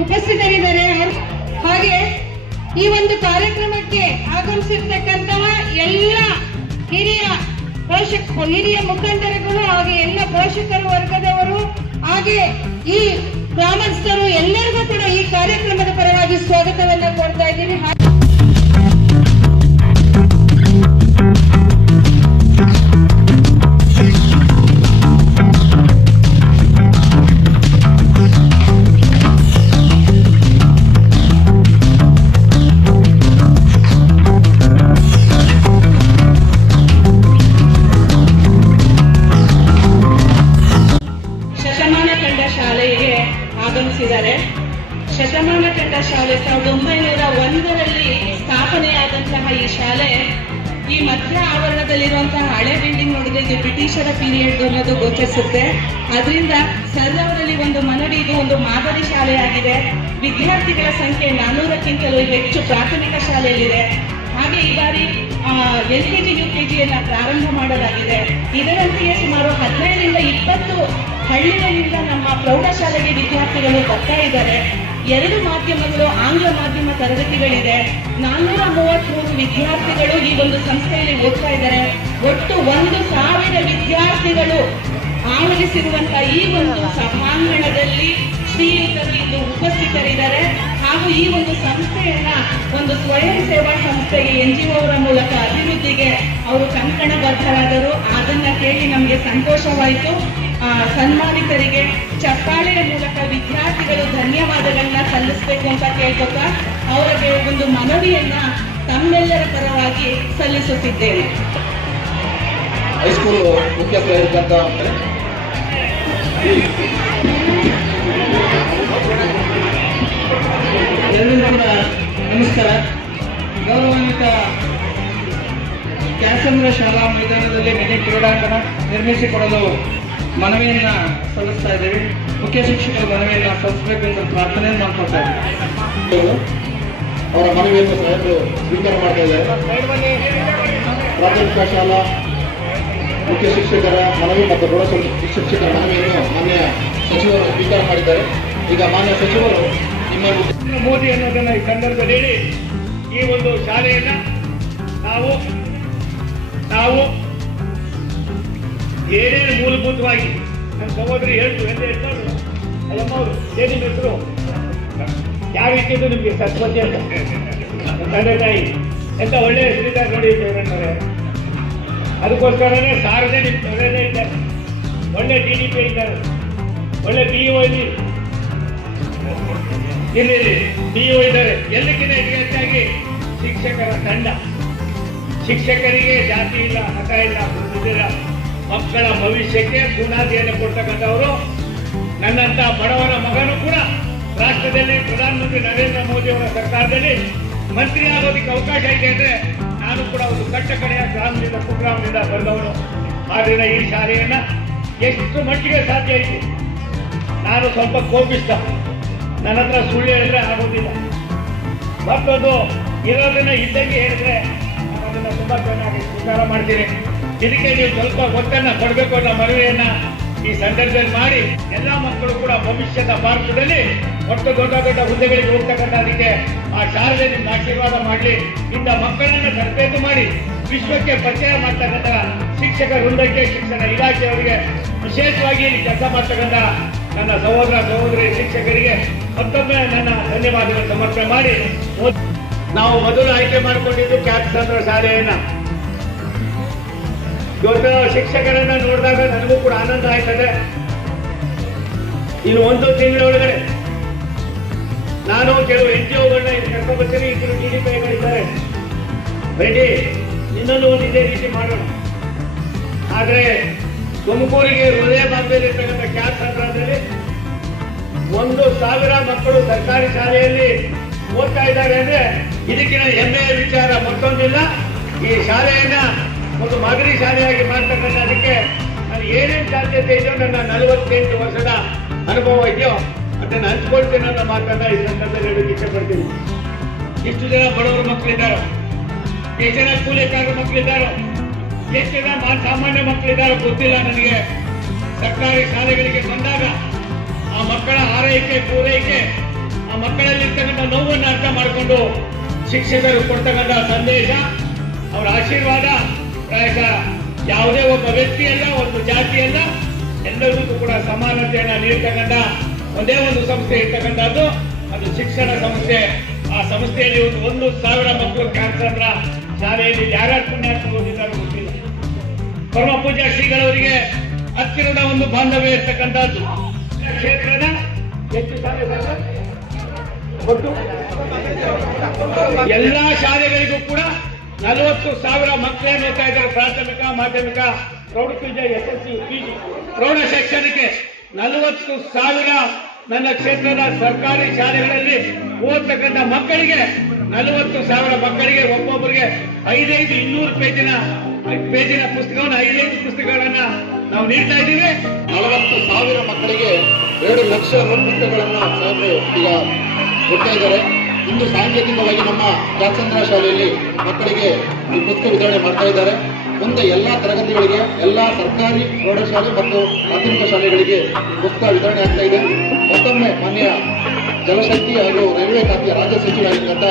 ಉಪಸ್ಥಿತರಿದ್ದಾರೆ. ಹಾಗೆ ಈ ಒಂದು ಕಾರ್ಯಕ್ರಮಕ್ಕೆ ಆಗಮಿಸಿರ್ತಕ್ಕಂತಹ ಎಲ್ಲ ಹಿರಿಯ ಮುಖಂಡರುಗಳು ಹಾಗೆ ಎಲ್ಲ ಪೋಷಕರು ವರ್ಗದವರು ಹಾಗೆ ಈ ಗ್ರಾಮಸ್ಥರು ಎಲ್ಲರಿಗೂ ಕೂಡ ಈ ಕಾರ್ಯಕ್ರಮದ ಪರವಾಗಿ ಸ್ವಾಗತವನ್ನ ಕೊಡ್ತಾ ಇದ್ದೀನಿ. ಶತಮಾನ ಕಂಡ ಶಾಲೆ 1901ರಲ್ಲಿ ಸ್ಥಾಪನೆಯಾದಂತಹ ಈ ಶಾಲೆ ಈ ಮಧ್ಯ ಆವರಣದಲ್ಲಿರುವಂತಹ ಹಳೆ ಬಿಲ್ಡಿಂಗ್ ನೋಡಿದ್ರೆ ಇದು ಬ್ರಿಟಿಷರ ಪೀರಿಯಡ್ ಅನ್ನೋದು ಗೋಚರಿಸುತ್ತೆ. ಅದರಿಂದ ಸರ್ ಅವರಲ್ಲಿ ಒಂದು ಮನವಿ, ಇದು ಒಂದು ಮಾದರಿ ಶಾಲೆಯಾಗಿದೆ. ವಿದ್ಯಾರ್ಥಿಗಳ ಸಂಖ್ಯೆ 400ಕ್ಕಿಂತಲೂ ಹೆಚ್ಚು ಪ್ರಾಥಮಿಕ ಶಾಲೆಯಲ್ಲಿದೆ. ಹಾಗೆ ಈ ಬಾರಿ LKG UKGಯನ್ನ ಪ್ರಾರಂಭ ಮಾಡಲಾಗಿದೆ. ಇದರಂತೆಯೇ ಸುಮಾರು 15ರಿಂದ 20 ಹಳ್ಳಿಗಳಿಂದ ನಮ್ಮ ಪ್ರೌಢಶಾಲೆಗೆ ವಿದ್ಯಾರ್ಥಿಗಳು ಬರ್ತಾ ಇದ್ದಾರೆ. 2 ಮಾಧ್ಯಮಗಳು, ಆಂಗ್ಲ ಮಾಧ್ಯಮ ತರಗತಿಗಳಿದೆ. 433 ವಿದ್ಯಾರ್ಥಿಗಳು ಈ ಒಂದು ಸಂಸ್ಥೆಯಲ್ಲಿ ಓದ್ತಾ ಇದ್ದಾರೆ. ಒಟ್ಟು 1,000 ವಿದ್ಯಾರ್ಥಿಗಳು ಆವರಿಸಿರುವಂತಹ ಈ ಒಂದು ಸಭಾಂಗಣದಲ್ಲಿ ಶ್ರೀಯುತರು ಇಂದು ಉಪಸ್ಥಿತರಿದ್ದಾರೆ. ಹಾಗೂ ಈ ಒಂದು ಸಂಸ್ಥೆಯನ್ನ ಒಂದು ಸ್ವಯಂ ಸೇವಾ ಸಂಸ್ಥೆಗೆ NGO ಅವರ ಮೂಲಕ ಅಭಿವೃದ್ಧಿಗೆ ಅವರು ಕಂಕಣಬದ್ಧರಾದರು. ಅದನ್ನ ಕೇಳಿ ನಮಗೆ ಸಂತೋಷವಾಯಿತು. ಸನ್ಮಾನಿತರಿಗೆ ಚಪ್ಪಾಳೆಯ ಮೂಲಕ ವಿದ್ಯಾರ್ಥಿಗಳು ಧನ್ಯವಾದಗಳನ್ನ ಸಲ್ಲಿಸಬೇಕು ಅಂತ ಕೇಳ್ಕೊತಾ ಅವರಿಗೆ ಒಂದು ಮನವಿಯನ್ನ ತಮ್ಮೆಲ್ಲರ ಪರವಾಗಿ ಸಲ್ಲಿಸುತ್ತಿದ್ದೇನೆ. ಹೈಸ್ಕೂಲ್ ಮುಖ್ಯಸ್ಥರಾಗಿರ್ತಕ್ಕಂಥ ಎಲ್ಲರಿಗೂ ಕೂಡ ನಮಸ್ಕಾರ. ಗೌರವಾನ್ವಿತ ಕ್ಯಾಸಂದ್ರ ಶಾಲಾ ಮೈದಾನದಲ್ಲಿ ಮಿನಿ ಕ್ರೀಡಾಂಗಣ ನಿರ್ಮಿಸಿಕೊಡಲು ಮನವಿಯನ್ನ ಸಲ್ಲಿಸ್ತಾ ಇದ್ದೇವೆ. ಮುಖ್ಯ ಶಿಕ್ಷಕರ ಮನವಿಯನ್ನ ಸಲ್ಲಿಸಬೇಕು ಅಂತ ಪ್ರಾರ್ಥನೆಯನ್ನು ಮಾಡ್ಕೊಳ್ತಾ ಇದ್ದೇವೆ. ಅವರ ಮನವಿಯನ್ನು ಸಾಹೇಬರು ಸ್ವೀಕಾರ ಮಾಡ್ತಾ ಇದ್ದಾರೆ. ಪ್ರಾಥಮಿಕ ಶಾಲಾ ಮುಖ್ಯ ಶಿಕ್ಷಕರ ಮನವಿ ಮತ್ತು ಪ್ರೌಢ ಶಿಕ್ಷಕರ ಮನವಿಯನ್ನು ಮಾನ್ಯ ಸಚಿವರು ಸ್ವೀಕಾರ ಮಾಡಿದ್ದಾರೆ. ಈಗ ಮಾನ್ಯ ಸಚಿವರು ನಿಮ್ಮ ಮೋದಿ ಅನ್ನೋದನ್ನ ಈ ಸಂದರ್ಭದಲ್ಲಿ ಹೇಳಿ ಈ ಒಂದು ಶಾಲೆಯನ್ನ ನಾವು ಏನೇನು ಮೂಲಭೂತವಾಗಿ ನನ್ನ ಸಹೋದರಿ ಅಲ್ಲಮ್ಮ ಅವರು ಏನಿ ಹೆಸರು ಯಾವ ರೀತಿಯದು ನಿಮಗೆ ಸರಸ್ವತಿ ಅಂತ ತಂದೆ ತಾಯಿ ಎಂತ ಒಳ್ಳೆಯ ಹೆಸರಿದ್ದಾರೆ ನೋಡಿ ದೇವರಣ್ಣವರೇ. ಅದಕ್ಕೋಸ್ಕರನೇ ಸಾರ್ವಜನಿಕ ತೊಂದರೆ ಇದ್ದಾರೆ, ಒಳ್ಳೆ DDP ಇದ್ದಾರೆ, ಒಳ್ಳೆ BO ಇಲ್ಲಿ BO ಇದ್ದಾರೆ. ಎಲ್ಲಕ್ಕಿಂತ ಹೆಚ್ಚಾಗಿ ಶಿಕ್ಷಕರ ತಂಡ, ಶಿಕ್ಷಕರಿಗೆ ಜಾತಿ ಇಲ್ಲ, ಮತ ಇಲ್ಲ, ಬುದ್ಧಿಲ್ಲ, ಮಕ್ಕಳ ಭವಿಷ್ಯಕ್ಕೆ ಬುನಾದಿಯನ್ನು ಕೊಡ್ತಕ್ಕಂಥವರು. ನನ್ನಂತ ಬಡವರ ಮಗನೂ ಕೂಡ ರಾಷ್ಟ್ರದಲ್ಲಿ ಪ್ರಧಾನಮಂತ್ರಿ ನರೇಂದ್ರ ಮೋದಿ ಅವರ ಸರ್ಕಾರದಲ್ಲಿ ಮಂತ್ರಿ ಆಗೋದಕ್ಕೆ ಅವಕಾಶ ಐತೆ ಅಂದ್ರೆ ನಾನು ಕೂಡ ಒಂದು ಕಟ್ಟ ಕಡೆಯ ಗ್ರಾಮದಿಂದ ಕುಗ್ರಾಮದಿಂದ ಬಂದವನು. ಆದ್ರಿಂದ ಈ ಶಾಲೆಯನ್ನ ಎಷ್ಟು ಮಟ್ಟಿಗೆ ಸಾಧ್ಯ ಐತಿ. ನಾನು ಸ್ವಲ್ಪ ಕೋಪಿಸ್ತ, ನನ್ನ ಹತ್ರ ಸುಳ್ಳು ಹೇಳಿದ್ರೆ ಆಗೋದಿಲ್ಲ. ಮತ್ತೊಂದು ಇರೋದನ್ನ ಇದ್ದಂಗೆ ಹೇಳಿದ್ರೆ ನಾನು ಅದನ್ನ ತುಂಬಾ ಚೆನ್ನಾಗಿ ಸ್ವೀಕಾರ ಮಾಡ್ತೀನಿ. ಇದಕ್ಕೆ ನೀವು ಸ್ವಲ್ಪ ಒತ್ತನ್ನ ಕೊಡಬೇಕು ಅನ್ನೋ ಮನವಿಯನ್ನ ಈ ಸಂದರ್ಭದಲ್ಲಿ ಮಾಡಿ ಎಲ್ಲ ಮಕ್ಕಳು ಕೂಡ ಭವಿಷ್ಯದ ಭಾರತದಲ್ಲಿ ಒಟ್ಟು ದೊಡ್ಡ ದೊಡ್ಡ ಹುದ್ದೆಗಳಿಗೆ ಹೋಗ್ತಕ್ಕಂಥದಕ್ಕೆ ಆ ಶಾಲೆ ನಿಮ್ಮ ಆಶೀರ್ವಾದ ಮಾಡಲಿ. ಇಂಥ ಮಕ್ಕಳನ್ನ ತರಬೇತಿ ಮಾಡಿ ವಿಶ್ವಕ್ಕೆ ಪರಿಚಯ ಮಾಡ್ತಕ್ಕಂಥ ಶಿಕ್ಷಕ ವೃಂದಕ್ಕೆ, ಶಿಕ್ಷಣ ಇಲಾಖೆಯವರಿಗೆ, ವಿಶೇಷವಾಗಿ ಇಲ್ಲಿ ಕೆಲಸ ಮಾಡ್ತಕ್ಕಂಥ ನನ್ನ ಸಹೋದರ ಸಹೋದರಿ ಶಿಕ್ಷಕರಿಗೆ ಮತ್ತೊಮ್ಮೆ ನನ್ನ ಧನ್ಯವಾದಗಳನ್ನು ಸಮರ್ಪಣೆ ಮಾಡಿ, ನಾವು ಮೊದಲು ಆಯ್ಕೆ ಮಾಡಿಕೊಂಡಿದ್ದು ಕ್ಯಾತ್ಸಂದ್ರ ಶಾಲೆಯನ್ನ. ಇವತ್ತು ಶಿಕ್ಷಕರನ್ನ ನೋಡಿದಾಗ ನನಗೂ ಕೂಡ ಆನಂದ ಆಯ್ತದೆ. ಇನ್ನು 1 ತಿಂಗಳೊಳಗಡೆ ನಾನು ಕೆಲವು NGOಗಳನ್ನ ಕರ್ಕೊಂಡು ಬರ್ತೀನಿ. ಇಬ್ಬರು DDPಗಳಿದ್ದಾರೆ, ರೆಡಿ, ಇನ್ನೊಂದು ಇದೇ ರೀತಿ ಮಾಡೋಣ. ಆದ್ರೆ ತುಮಕೂರಿಗೆ ಹೃದಯ ಭಾಗದಲ್ಲಿ ಇರ್ತಕ್ಕಂಥ ಕ್ಯಾತ್ಸಂದ್ರದಲ್ಲಿ 1,000 ಮಕ್ಕಳು ಸರ್ಕಾರಿ ಶಾಲೆಯಲ್ಲಿ ಓದ್ತಾ ಇದ್ದಾರೆ ಅಂದ್ರೆ ಇದಕ್ಕಿಂತ ಹೆಮ್ಮೆಯ ವಿಚಾರ ಮತ್ತೊಂದಿಲ್ಲ. ಈ ಶಾಲೆಯನ್ನ ಒಂದು ಮಾದರಿ ಶಾಲೆಯಾಗಿ ಮಾಡ್ತಕ್ಕಂಥದಕ್ಕೆ ನಾನು ಏನೇನು ಸಾಧ್ಯತೆ ಇದೆಯೋ, ನನ್ನ 48 ವರ್ಷದ ಅನುಭವ ಇದೆಯೋ ಅದನ್ನು ಹಂಚ್ಕೊಳ್ತೇನೆ ಅನ್ನೋ ಮಾತನ್ನ ಈ ಸಂದರ್ಭದಲ್ಲಿ ಹೇಳಕ್ಕೆ ಇಷ್ಟಪಡ್ತೀನಿ. ಇಷ್ಟು ಜನ ಬಡವರ ಮಕ್ಕಳಿದ್ದಾರೆ, ಎಷ್ಟು ಜನ ಕೂಲಿಕಾರರ ಮಕ್ಕಳಿದ್ದಾರೆ, ಎಷ್ಟು ಜನ ಸಾಮಾನ್ಯ ಮಕ್ಕಳಿದ್ದಾರೆ ಗೊತ್ತಿಲ್ಲ ನನಗೆ. ಸರ್ಕಾರಿ ಶಾಲೆಗಳಿಗೆ ಬಂದಾಗ ಆ ಮಕ್ಕಳ ಆರೈಕೆ ಪೂರೈಕೆ ಮಕ್ಕಳಲ್ಲಿರ್ತಕ್ಕಂಥ ನೋವನ್ನು ಅರ್ಥ ಮಾಡಿಕೊಂಡು ಶಿಕ್ಷಕರು ಕೊಡ್ತಕ್ಕಂಥ ಸಂದೇಶ, ಅವರ ಆಶೀರ್ವಾದ ಪ್ರಾಯಶಃ ಯಾವುದೇ ಒಬ್ಬ ವ್ಯಕ್ತಿಯಲ್ಲ, ಒಂದು ಜಾತಿಯಲ್ಲ, ಎಲ್ಲರಿಗೂ ಕೂಡ ಸಮಾನತೆಯನ್ನ ನೀಡ್ತಕ್ಕಂಥ ಒಂದೇ ಒಂದು ಸಂಸ್ಥೆ ಇರ್ತಕ್ಕಂಥದ್ದು, ಅದು ಶಿಕ್ಷಣ ಸಂಸ್ಥೆ. ಆ ಸಂಸ್ಥೆಯಲ್ಲಿ 1,000 ಮಕ್ಕಳು ಕ್ಯಾನ್ಸರ್ನ ಶಾಲೆಯಲ್ಲಿ ಯಾರ್ಯಾರು ಪುಣ್ಯಾತ್ಮ ಓದಿದ್ದಾರೋ ಗೊತ್ತಿಲ್ಲ. ಪರಮ ಪೂಜ್ಯ ಶ್ರೀಗಳವರಿಗೆ ಹತ್ತಿರದ ಒಂದು ಬಾಂಧವ್ಯ ಇರ್ತಕ್ಕಂಥದ್ದು. ಕ್ಷೇತ್ರದ ಎಷ್ಟು ಶಾಲೆ ಒಟ್ಟು ಎಲ್ಲಾ ಶಾಲೆಗಳಿಗೂ ಕೂಡ 40,000 ಮಕ್ಕಳೇನು ಓದ್ತಾ ಇದ್ದಾರೆ. ಪ್ರಾಥಮಿಕ, ಮಾಧ್ಯಮಿಕ, ಪ್ರೌಢ SSC, PG, ಪ್ರೌಢ ಶೈಕ್ಷಣಿಕೆ 40,000 ನನ್ನ ಕ್ಷೇತ್ರದ ಸರ್ಕಾರಿ ಶಾಲೆಗಳಲ್ಲಿ ಓದ್ತಕ್ಕಂಥ ಮಕ್ಕಳಿಗೆ 40,000 ಮಕ್ಕಳಿಗೆ ಒಬ್ಬೊಬ್ಬರಿಗೆ 200 ಪೇಜಿನ ಪುಸ್ತಕವನ್ನು 5 ಪುಸ್ತಕಗಳನ್ನ ನಾವು ನೀಡ್ತಾ ಇದ್ದೀವಿ. 40,000 ಮಕ್ಕಳಿಗೆ 2 ಲಕ್ಷ ಪುಸ್ತಕಗಳನ್ನು ಸಾಹೇಬರು ಈಗ ಕೊಡ್ತಾ ಇದ್ದಾರೆ. ಇಂದು ಸಾಂಕೇತಿಕವಾಗಿ ನಮ್ಮ ಜಾತ್ಸಂದ್ರ ಶಾಲೆಯಲ್ಲಿ ಮಕ್ಕಳಿಗೆ ಈ ಪುಸ್ತಕ ವಿತರಣೆ ಮಾಡ್ತಾ ಇದ್ದಾರೆ. ಮುಂದೆ ಎಲ್ಲಾ ತರಗತಿಗಳಿಗೆ, ಎಲ್ಲಾ ಸರ್ಕಾರಿ ಪ್ರೌಢಶಾಲೆ ಮತ್ತು ಪ್ರಾಥಮಿಕ ಶಾಲೆಗಳಿಗೆ ಪುಸ್ತಕ ವಿತರಣೆ ಆಗ್ತಾ ಇದೆ. ಮತ್ತೊಮ್ಮೆ ಮಾನ್ಯ ಜಲಶಕ್ತಿ ಹಾಗೂ ರೈಲ್ವೆ ಖಾತೆಯ ರಾಜ್ಯ ಸಚಿವರಾಗಿದ್ದಂಥ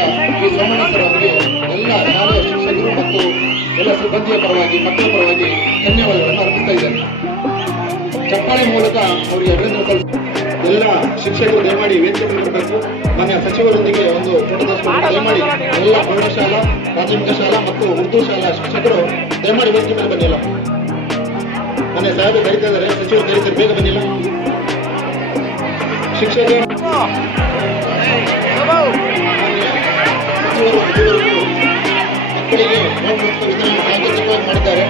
ಈ ಸೋಮಣ್ಣ ಸರ್ ಅವರಿಗೆ ಎಲ್ಲ ಶಾಲೆಯ ಶಿಕ್ಷಕರು ಮತ್ತು ಎಲ್ಲ ಸಿಬ್ಬಂದಿಯ ಪರವಾಗಿ, ಮಕ್ಕಳ ಪರವಾಗಿ ಧನ್ಯವಾದಗಳನ್ನು ಅರ್ಪಿಸ್ತಾ ಇದ್ದಾರೆ. ಚಪ್ಪಾಳೆ ಮೂಲಕ ಅವರಿಗೆ ಅಭಿನಂದನೆ ಸಲ್ಲಿಸಿ ಎಲ್ಲ ಶಿಕ್ಷಕರು ದಯಮಾಡಿ ವೇದಿಕೆ ಬರಬೇಕು. ಮಾನ್ಯ ಸಚಿವರೊಂದಿಗೆ ಒಂದು ಫೋಟೋದಷ್ಟು ದಯಮಾಡಿ ಎಲ್ಲ ಪ್ರೌಢಶಾಲಾ, ಪ್ರಾಥಮಿಕ ಶಾಲಾ ಮತ್ತು ಉರ್ದು ಶಾಲಾ ಶಿಕ್ಷಕರು ದಯಮಾಡಿ ವೇದಿಕೆ ಮೇಲೆ ಬಂದಿಲ್ಲ. ಮಾನ್ಯ ಸಾಹೇಬರು ಕರೀತಾ ಇದ್ದಾರೆ, ಸಚಿವರು ಕರೀತಾರೆ, ಬೇಗ ಬಂದಿಲ್ಲ. ಶಿಕ್ಷಕರು ಮಕ್ಕಳಿಗೆ ನೋಟ್ ಪುಸ್ತಕ ವಿತರಣೆ ಸಾಂಕೇತಿಕವಾಗಿ ಮಾಡಿದ್ದಾರೆ.